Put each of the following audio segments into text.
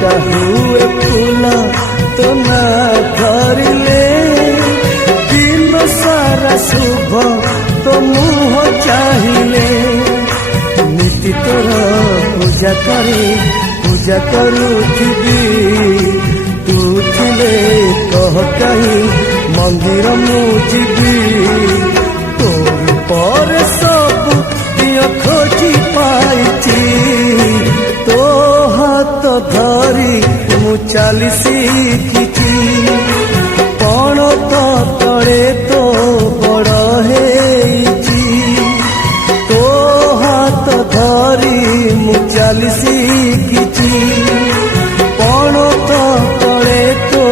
फुटा हुए फूल तो ना धरिले दिन सारा शुभ तो मुह चाहिए नीति तोर पूजा करुथिबी तू थिले कह कहीं मंदिर मु जीवी तोर पर सब दिय खोजी पाइची तो हाथ धरी मु चली शिखिची पण तो तले तो बड़ हेची तो हाथ धरी मु चली शिखिची पण तो तले तो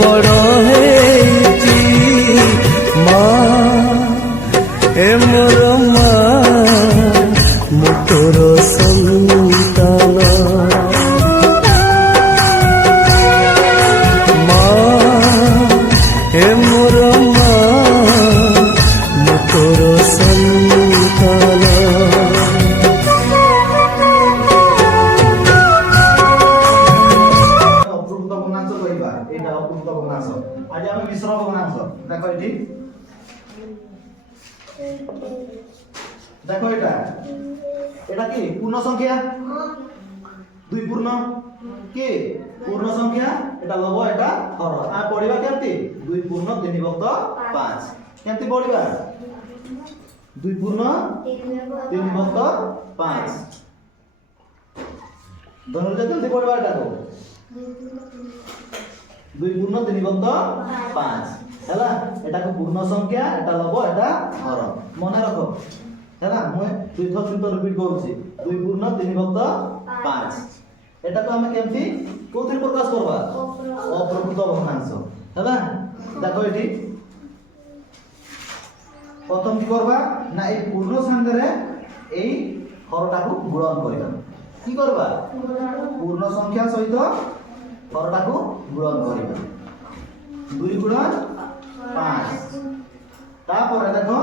बड़ हेची माँ ए मोर माँ मु तोर संतान हे मोर माँ मु तोर संतान অপ্রকৃত ভগ্নাংশ কইবা এটা অপ্রকৃত ভগ্নাংশ আজ আমি মিশ্র ভগ্নাংশ দেখো এটি দেখো এটা এটা কি পূর্ণ সংখ্যা দুই পূর্ণ কি পূর্ণ সংখ্যা এটা লব এটা হর আ পড়িবা কেমতি দুই পূর্ণ তিন বিভক্ত 5 কেমতি পড়িবা দুই পূর্ণ তিন বিভক্ত 5 ধনুর্য কেমতি পড়িবা এটা তো দুই পূর্ণ তিন বিভক্ত 5 হেলা এটা কো পূর্ণ সংখ্যা এটা লব এটা হর মনে রাখো হেলা মই দুই থর রিপিট করছি দুই পূর্ণ তিন বিভক্ত 5 এটা তো আমি কেমতি কোথির প্রকাশ করবা অপ্রকৃত ভগ্নাংশ হেলা দেখো এটি প্রথম কি করবা না এই পূর্ণ সংখ্যারে এই হরটাকু গুণন করিবা কি করবা পূর্ণ সংখ্যা সহিত হরটাকু গুণন করিবা 2 গুণন 5 তারপরে দেখো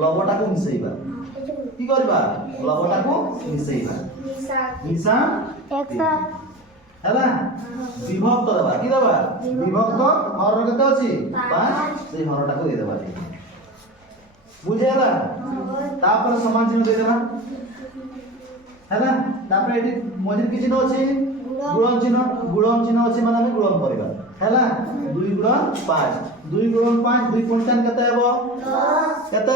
লবটাকু মিশাইবা কি করবা লবটাকু মিশাইবা মিশা হেলা বিভক্ত দেবা কি দেবা বিভক্ত হর কত আছে 5 সেই হরটাকু দিয়ে দেবা বুঝে হেলা তারপরে সমান চিহ্ন দিয়ে দেবা হেলা তারপরে এটি মধ্যে কি চিহ্ন আছে গুণন চিহ্ন আছে মানে আমি গুণন করিবা হেলা 2 গুণন 5 2 গুণন 5 2 পঞ্চান কত হবে 10 কত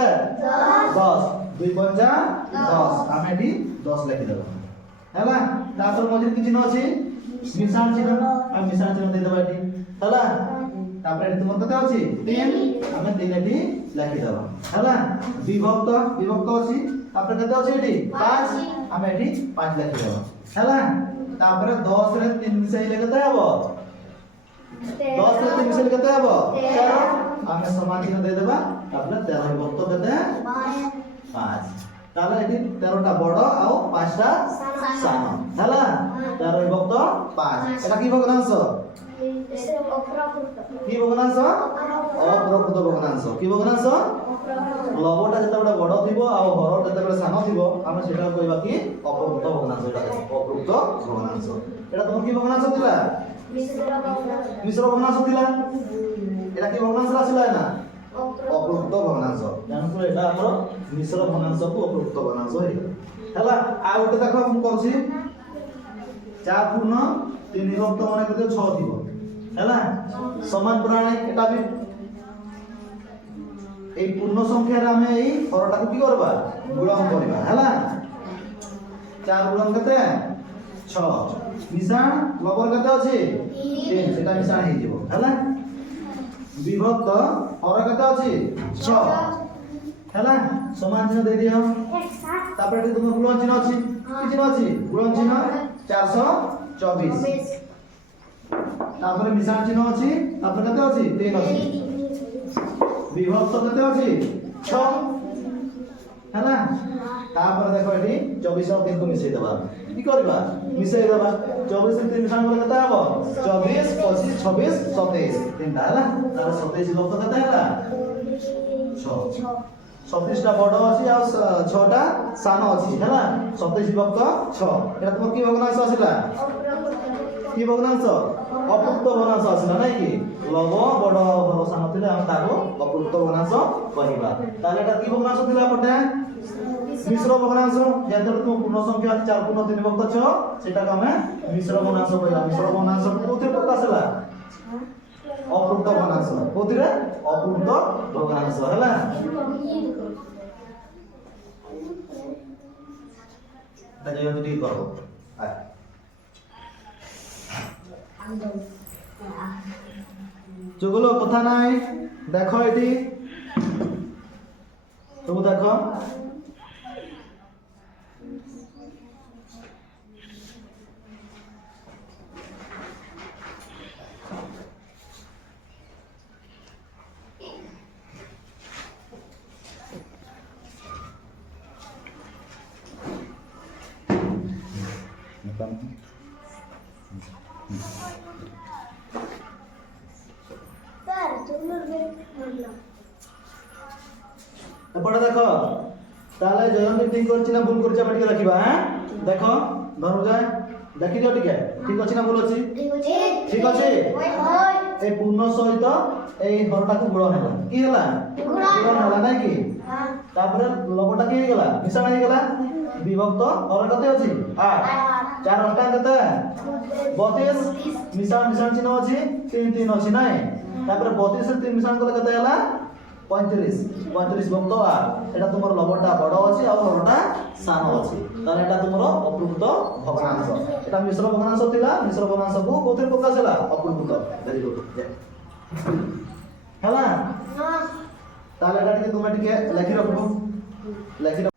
10 2 পঞ্চা 10 আমি এটি 10 লিখে দেব হেলা তারপর মধ্যে কি চিহ্ন আছে মিশ্রণ চিহ্ন আমি মিশ্রণ চিহ্ন দিয়ে দেব এটি হেলা তারপরে এটি তোমার কত আছে 3 আমি 3 এটি লিখে দেব হেলা বিভক্ত আছে তারপরে কত আছে এটি 5 আমি এটি 5 লিখে দেব হেলা তারপরে 10 রে 3 মিশাইলে কত হবে 10 রে 3 মিশাইলে কত হবে 13 আমি সমান চিহ্ন দিয়ে দেব তারপরে 13 বিভক্ত কত 5 তাহলে এটি 13টা বড় আর 5টা সান হেলা 13 বিভক্ত 5 এটা কি ভগ্নাংশ কি ভগ্নাংশ অপ্রকৃত ভগ্নাংশ কি ভগ্নাংশ লবটা যেতবে বড় থিব আর হর যেতবে সান থিব আমি সেটা কইবা কি অপ্রকৃত ভগ্নাংশ এটা অপ্রকৃত ভগ্নাংশ এটা তোমার কি ভগ্নাংশ দিলা মিশ্র ভগ্নাংশ দিলা এটা কি ভগ্নাংশ আসিল না অপ্রকৃত ভগ্নাংশ জানো এটা আমার মিশ্র ভগ্নাংশକୁ অপ্রকৃত ভগ্নাংশ হেলা আর ওটা দেখো আমি করছি 4 পূর্ণ 3 বিভক্ত মানে কত 6 দিব হেলা সমান প্রণালী এটা भी এই পূর্ণ সংখ্যার আমি এই হরটাকে কি করবা গুণন করিবা হেলা 4 গুণন কত 6 মিশ্রণ লবর কত আছে 3 সেটা মিশ্রণ হই যাব হেলা বিভক্ত হর কত আছে 6 হেলা সমান চিহ্ন দিয়ে দিও তারপরে এটি তোমার গুণন চিহ্ন আছে কি চিহ্ন আছে গুণন চিহ্ন 424 তারপরে মিশ্রণ চিহ্ন আছে তারপরে কত আছে 3 আছে বিভক্ত কত আছে 6 হেলা তারপরে দেখো এটি 24 আর 3 কো মিশাই দেবা কি করবা মিশাই দেবা 24 আর 3 মিশ্রণ করলে কত হবে 24 25 26 27 তিনটা হেলা তাহলে 27 বিভক্ত কত হেলা 6 ସତେଇଶଟା ବଡ ଅଛି ଆଉ 6ଟା ସାନ ଅଛି ହେଲା 27 ବିଭକ୍ତ 6 এটা তোমার কি ভগ্নাংশ আসিলা কি ভগ্নাংশ অপূর্ত ভগ্নাংশ আসিলা নাই কি লব বড় বড় সান ଥିଲେ ଆମେ ତାକୁ অপূর্ত ভগ্নাংশ କହିବା তাহলে এটা কি ভগ্নাংশ ଥିଲା পটে মিশ্র ভগ্নাংশ যেহেতু তুমি পূর্ণ সংখ্যা আছে 4 পূর্ণ 3 বিভক্ত 6 সেটাকে আমি মিশ্র ভগ্নাংশ কইলা মিশ্র ভগ্নাংশ কোথে প্রকাশ ହେଲା অপূর্ত ভগ্নাংশ কোথিরে অপূর্ত ভগ্নাংশ ହେଲା এটা যেহেতু ঠিক করব আয় চগুলো কথা নাই দেখো এটি তুমি দেখো এপটে দেখো তাহলে জয়ন্তী ঠিক করছি না ভুল করছি আমরা টিকে দেখিবা হ্যাঁ দেখো ধনুজয় দেখি দিও টিকে ঠিক আছে না ভুল আছে ঠিক আছে এই পূর্ণ সহিত এই হরটাকে গুণন ହେଲା কি ହେଲା গুণন ହେଲା নাই কি তারপরে লবটা কি হয়ে গেল মিশ্রণ হয়ে গেল বিভক্ত হর কত আছে 8 4 অষ্টা কত 32 মিশ্রণ মিশ্রণ চিহ্ন আছে 3 3 আছে নাই তারপরে 32 এর 3 মিশ্রণ করলে কত ହେଲା 35 বিভক্ত 8 এটা তোমার লবটা বড় আছে আর হরটা সান আছে তাহলে এটা তোমার অপূর্ত ভগ্নাংশ এটা মিশ্র ভগ্নাংশ ଥିଲା মিশ্র ভগ্নাংশକୁ কোথে প্রকাশ ହେଲା অপূর্ত ভেরি গুড ହେଲା তাহলে এটা টিকে তুমি টিকে লেখি রাখো লেখি রাখো